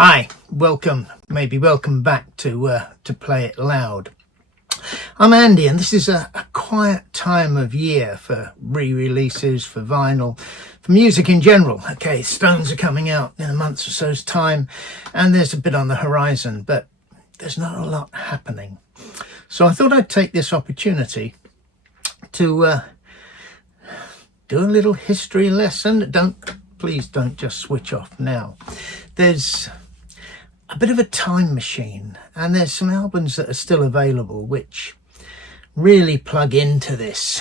Hi, welcome back to Play It Loud. I'm Andy, and this is a quiet time of year for re-releases, for vinyl, for music in general. Okay, Stones are coming out in a month or so's time, and there's a bit on the horizon, but there's not a lot happening. So I thought I'd take this opportunity to do a little history lesson. Please don't just switch off now. There's a bit of a time machine, and there's some albums that are still available which really plug into this.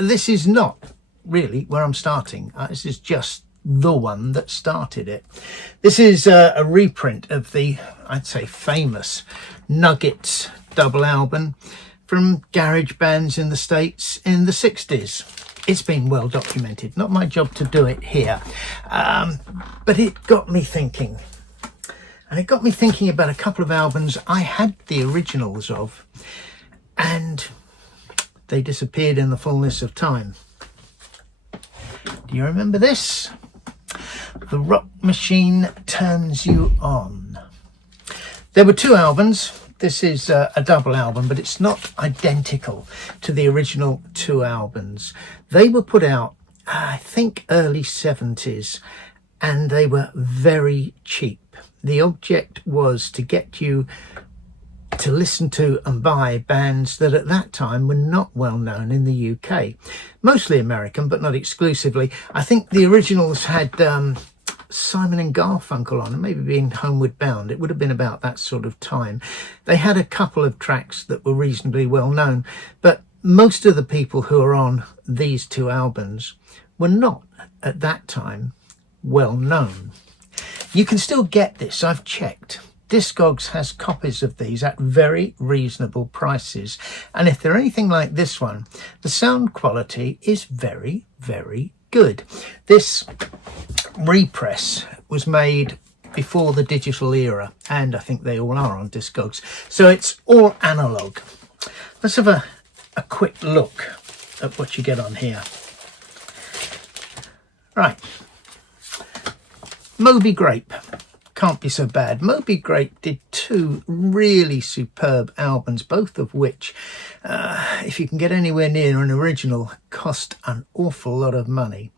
This is not really where I'm starting. This is just the one that started it. This is a reprint of the, I'd say, famous Nuggets double album from garage bands in the States in the 60s. It's been well documented. Not my job to do it here, but it got me thinking. And it got me thinking about a couple of albums I had the originals of, and they disappeared in the fullness of time. Do you remember this? The Rock Machine Turns You On. There were two albums. This is a double album, but it's not identical to the original two albums. They were put out, I think, early 70s, and they were very cheap. The object was to get you to listen to and buy bands that at that time were not well known in the UK. Mostly American, but not exclusively. I think the originals had Simon and Garfunkel on, and maybe being Homeward Bound. It would have been about that sort of time. They had a couple of tracks that were reasonably well known, but most of the people who are on these two albums were not at that time well known. You can still get this, I've checked. Discogs has copies of these at very reasonable prices, and if they're anything like this one, the sound quality is very, very good. This repress was made before the digital era, and I think they all are on Discogs, so it's all analog. Let's have a quick look at what you get on here. Right, Moby Grape. Can't be so bad. Moby Grape did two really superb albums, both of which, if you can get anywhere near an original, cost an awful lot of money.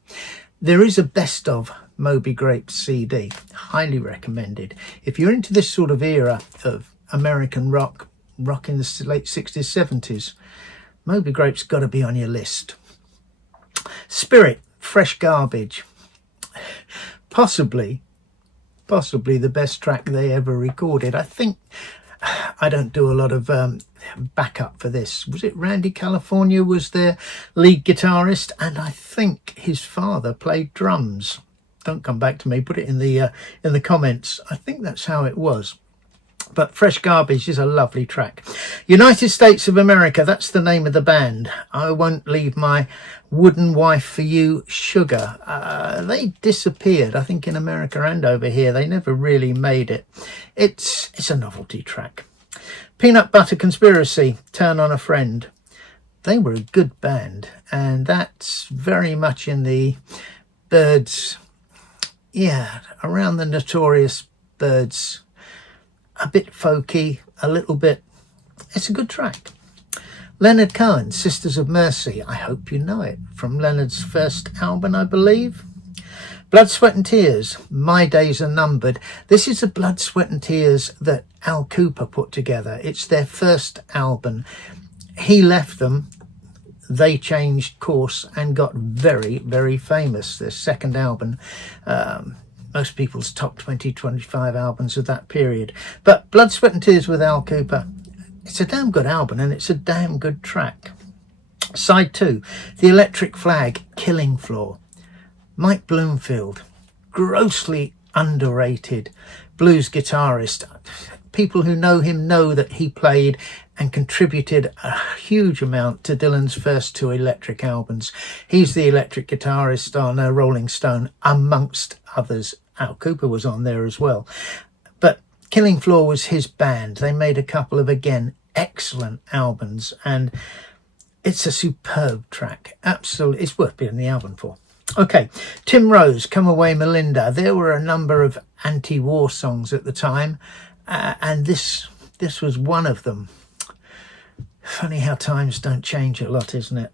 There is a best of Moby Grape CD, highly recommended. If you're into this sort of era of American rock in the late 60s, 70s, Moby Grape's got to be on your list. Spirit, Fresh Garbage. Possibly the best track they ever recorded. I think, I don't do a lot of backup for this. Was it Randy California was their lead guitarist? And I think his father played drums. Don't come back to me, put it in the comments. I think that's how it was. But Fresh Garbage is a lovely track. United States of America, that's the name of the band. I Won't Leave My Wooden Wife for You, Sugar. They disappeared, I think, in America and over here. They never really made it. It's a novelty track. Peanut Butter Conspiracy, Turn on a Friend. They were a good band, and that's very much in the Byrds, around the Notorious Byrds. A bit folky, a little bit. It's a good track. Leonard Cohen, Sisters of Mercy. I hope you know it. From Leonard's first album, I believe. Blood, Sweat and Tears, My Days Are Numbered. This is a Blood, Sweat and Tears that Al Kooper put together. It's their first album. He left them. They changed course and got very, very famous. Their second album, most people's top 20, 25 albums of that period. But Blood, Sweat and Tears with Al Kooper, it's a damn good album, and it's a damn good track. Side 2, The Electric Flag, Killing Floor. Mike Bloomfield, grossly underrated blues guitarist. People who know him know that he played and contributed a huge amount to Dylan's first two electric albums. He's the electric guitarist on Rolling Stone, amongst others. Al Kooper was on there as well. But Killing Floor was his band. They made a couple of, again, excellent albums, and it's a superb track. Absolutely, it's worth being in the album for. Okay, Tim Rose, Come Away Melinda. There were a number of anti-war songs at the time, and this was one of them. Funny how times don't change a lot, isn't it?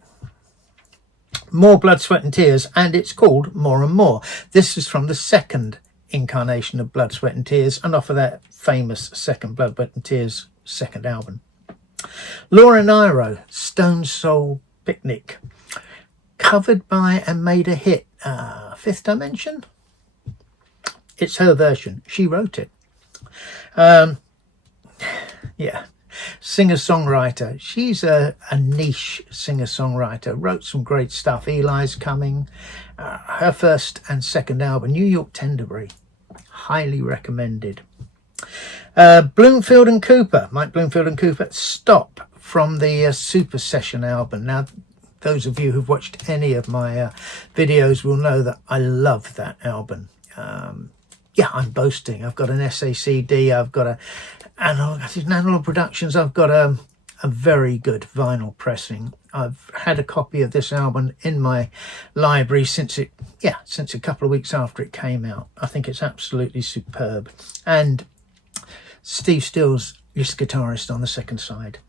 More Blood, Sweat and Tears, and it's called More and More. This is from the second incarnation of Blood, Sweat and Tears, and off of that famous second Blood, Sweat and Tears second album. Laura Nyro, Stone Soul Picnic, covered by and made a hit, Fifth Dimension. It's her version. She wrote it. Yeah. Singer-songwriter. She's a niche singer-songwriter. Wrote some great stuff. Eli's Coming. Her first and second album, New York Tenderbury. Highly recommended. Bloomfield and Cooper. Mike Bloomfield and Cooper. Stop, from the Super Session album. Now, those of you who've watched any of my videos will know that I love that album. Yeah, I'm boasting. I've got an SACD. I've got Analog Productions. I've got a very good vinyl pressing. I've had a copy of this album in my library since a couple of weeks after it came out. I think it's absolutely superb. And Steve Stills, this guitarist on the second side.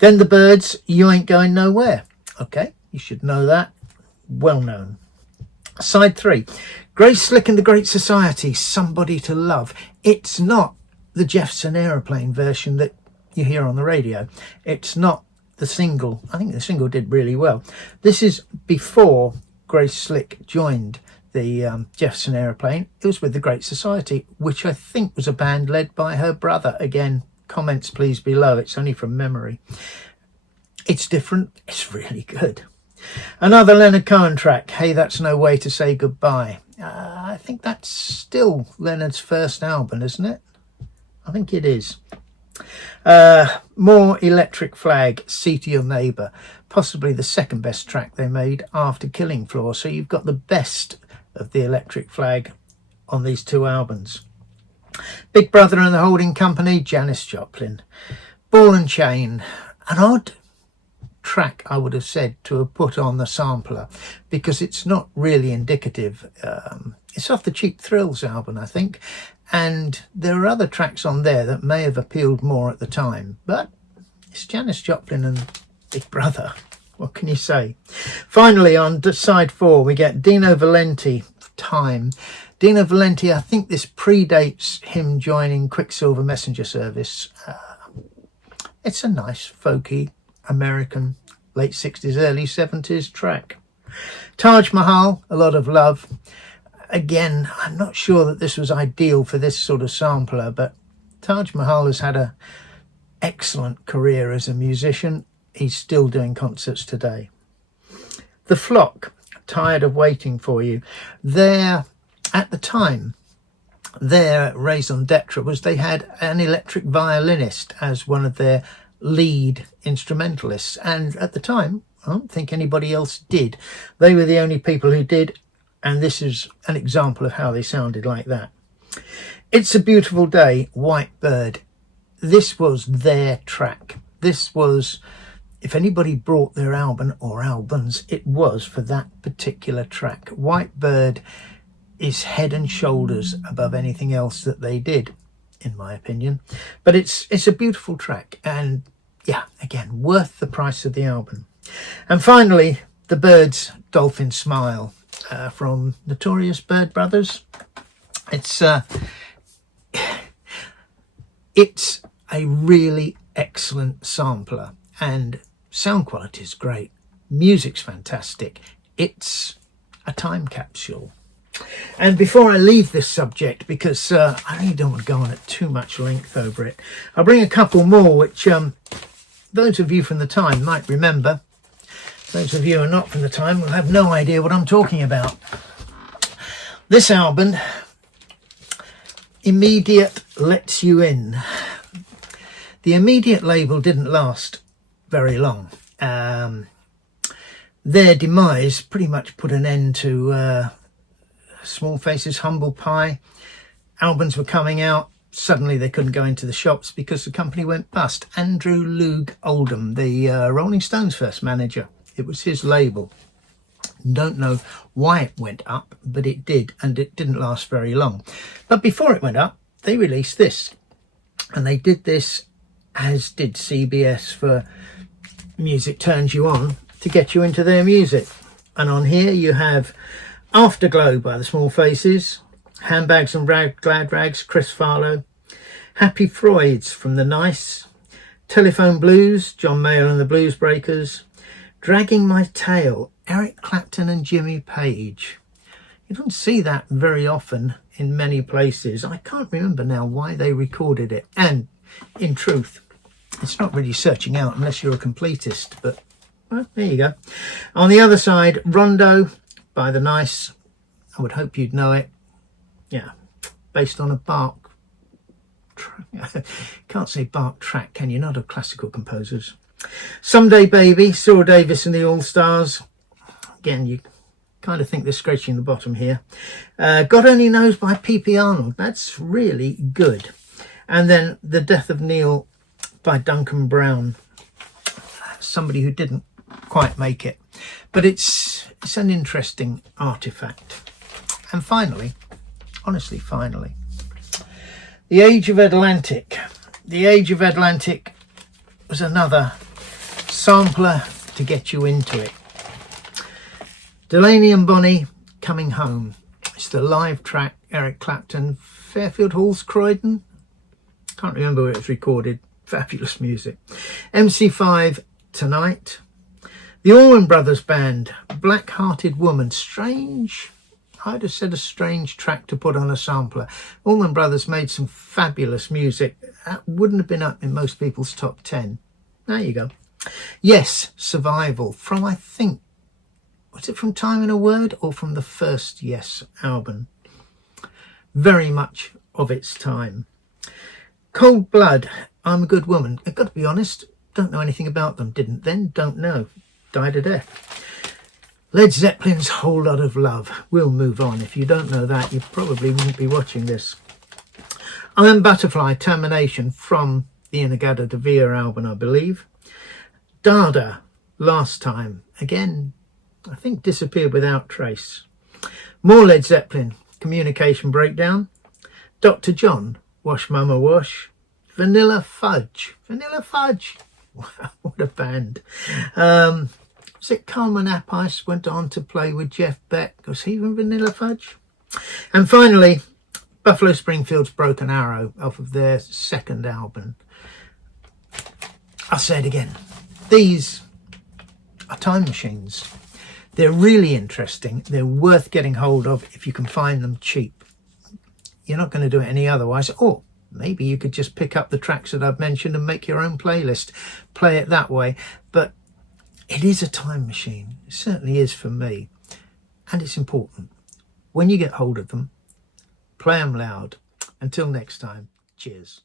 Then the Byrds, You Ain't Going Nowhere. Okay, you should know that. Well known. Side 3, Grace Slick and the Great Society, Somebody to Love. It's not the Jefferson Aeroplane version that you hear on the radio. It's not the single. I think the single did really well. This is before Grace Slick joined the Jefferson Aeroplane. It was with the Great Society, which I think was a band led by her brother. Again, comments please below. It's only from memory. It's different. It's really good. Another Leonard Cohen track, Hey That's No Way to Say Goodbye. I think that's still Leonard's first album, isn't it? I think it is. More Electric Flag, See to Your Neighbour. Possibly the second best track they made after Killing Floor. So you've got the best of the Electric Flag on these two albums. Big Brother and the Holding Company, Janis Joplin. Ball and Chain, an odd track I would have said to have put on the sampler because it's not really indicative. It's off the Cheap Thrills album, I think, and there are other tracks on there that may have appealed more at the time, but it's Janis Joplin and Big Brother. What can you say? Finally, on side 4 we get Dino Valenti, Time. Dino Valenti, I think this predates him joining Quicksilver Messenger Service. It's a nice folky American late 60s, early 70s track. Taj Mahal, A Lot of Love. Again, I'm not sure that this was ideal for this sort of sampler, but Taj Mahal has had an excellent career as a musician. He's still doing concerts today. The Flock, Tired of Waiting for You. There, at the time, their raison d'etre was they had an electric violinist as one of their lead instrumentalists, and at the time I don't think anybody else did. They were the only people who did, and this is an example of how they sounded like that. It's a Beautiful Day, White Bird. This was their track. This was, if anybody brought their album or albums, it was for that particular track. White Bird is head and shoulders above anything else that they did, in my opinion, but it's a beautiful track, and yeah, again, worth the price of the album. And finally, the Byrds, Dolphin Smile, from Notorious Bird Brothers. It's a really excellent sampler, and sound quality is great, music's fantastic. It's a time capsule. And before I leave this subject, because I really don't want to go on at too much length over it, I'll bring a couple more which those of you from the time might remember. Those of you who are not from the time will have no idea what I'm talking about. This album, Immediate Lets You In. The Immediate label didn't last very long. Their demise pretty much put an end to Small Faces, Humble Pie. Albums were coming out. Suddenly they couldn't go into the shops because the company went bust. Andrew Loog Oldham, the Rolling Stones first manager, it was his label. Don't know why it went up, but it did, and it didn't last very long. But before it went up, they released this, and they did this, as did CBS for Music Turns You On, to get you into their music. And on here you have Afterglow by the Small Faces, Handbags and Glad Rags, Chris Farlow, Happy Freuds from The Nice, Telephone Blues, John Mayall and the Blues Breakers, Dragging My Tail, Eric Clapton and Jimmy Page. You don't see that very often in many places. I can't remember now why they recorded it. And in truth, it's not really searching out unless you're a completist, but well, there you go. On the other side, Rondo by The Nice. I would hope you'd know it. Yeah, based on a Bach. Can't say Bach track, can you? Not of classical composers. Someday Baby, Cyril Davis and the All-Stars. Again, you kind of think they're scratching the bottom here. God Only Knows by P.P. Arnold. That's really good. And then The Death of Neil by Duncan Brown. Somebody who didn't quite make it. But it's an interesting artifact. And finally, honestly, finally, The Age of Atlantic. The Age of Atlantic was another sampler to get you into it. Delaney and Bonnie, Coming Home. It's the live track, Eric Clapton, Fairfield Halls, Croydon. Can't remember where it was recorded. Fabulous music. MC5, Tonight. The Allman Brothers Band, Black Hearted Woman. Strange, I'd have said a strange track to put on a sampler. Allman Brothers made some fabulous music. That wouldn't have been up in most people's top 10. There you go. Yes, Survival, from, I think, was it from Time in a Word or from the first Yes album? Very much of its time. Cold Blood, I'm a Good Woman. I've got to be honest, don't know anything about them. Didn't then, don't know. Died a death. Led Zeppelin's Whole Lot of Love. We'll move on. If you don't know that, you probably wouldn't be watching this. Iron Butterfly, Termination, from the In-A-Gadda De Vere album, I believe. Dada, Last Time. Again, I think Disappeared Without Trace. More Led Zeppelin, Communication Breakdown. Dr. John, Wash Mama Wash. Vanilla Fudge. Vanilla Fudge. Wow, what a band. Was it Carmen Appice went on to play with Jeff Beck? Was he from Vanilla Fudge? And finally, Buffalo Springfield's Broken Arrow, off of their second album. I'll say it again. These are time machines. They're really interesting. They're worth getting hold of if you can find them cheap. You're not going to do it any otherwise. Or maybe you could just pick up the tracks that I've mentioned and make your own playlist. Play it that way. But it is a time machine. It certainly is for me. And it's important. When you get hold of them, play them loud. Until next time, cheers.